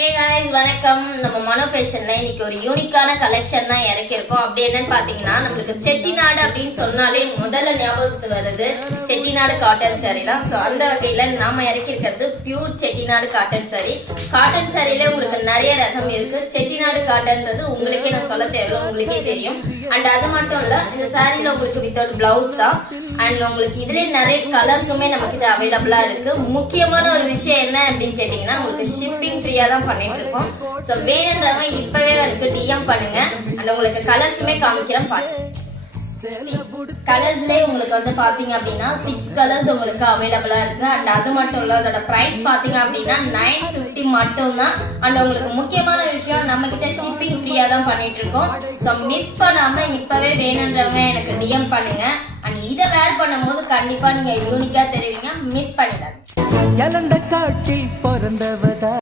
Hey guys, வணக்கம். நம்ம மனோ ஃபேஷன்ல இன்னைக்கு ஒரு யூனிக்கான கலெக்ஷன் தான் இறக்கிருக்கோம். அப்படி என்னன்னு பாத்தீங்கன்னா நம்மளுக்கு செட்டிநாடு அப்படின்னு சொன்னாலே முதல்ல ஞாபகத்துக்கு வருது செட்டிநாடு காட்டன் சாரி தான். சோ அந்த வகையில நாம இறக்கிருக்கிறது pure Chettinad cotton sari. Cotton சாரியில உங்களுக்கு நிறைய ரகம் இருக்கு. செட்டிநாடு காட்டன்றது உங்களுக்கே நான் சொல்ல தேவையில்ல, உங்களுக்கே தெரியும். அண்ட் அது மட்டும் இல்ல, இந்த சாரியில உங்களுக்கு வித்தவுட் பிளவுஸ் தான். அண்ட் உங்களுக்கு இதுல நிறைய கலர்ஸுமே நம்ம கிட்ட அவைலபிளா இருக்கு. முக்கியமான ஒரு விஷயம் என்ன அப்படின்னு கேட்டீங்கன்னா உங்களுக்கு ஷிப்பிங் ஃப்ரீயா தான் பண்ணிட்டு இருக்கோம். சோ வேணுன்றவங்க இப்பவே எனக்கு டிஎம் பண்ணுங்க. அந்த உங்களுக்கு கலர்ஸுமே காமிக்கிறேன் பாருங்க. கலர்ஸ்லயே உங்களுக்கு வந்து பாத்தீங்க அப்படின்னா 6 கலர்ஸ் உங்களுக்கு அவைலபிளா இருக்கு. அண்ட் அது மட்டும் இல்ல, அதோட பிரைஸ் பாத்தீங்க அப்படின்னா 950 மட்டும் தான். அண்ட் உங்களுக்கு முக்கியமான விஷயம், நம்ம கிட்ட ஷிப்பிங் ஃப்ரீயா தான் பண்ணிட்டு இருக்கோம். சோ மிஸ் பண்ணாம இப்பவே வேணுன்றவங்க எனக்கு டிஎம் பண்ணுங்க. அண்ட் இத வேர் பண்ணும்போது கண்டிப்பா நீங்க யூனிக்கா தெரிவிங்க, மிஸ் பண்ணிடாதீங்க.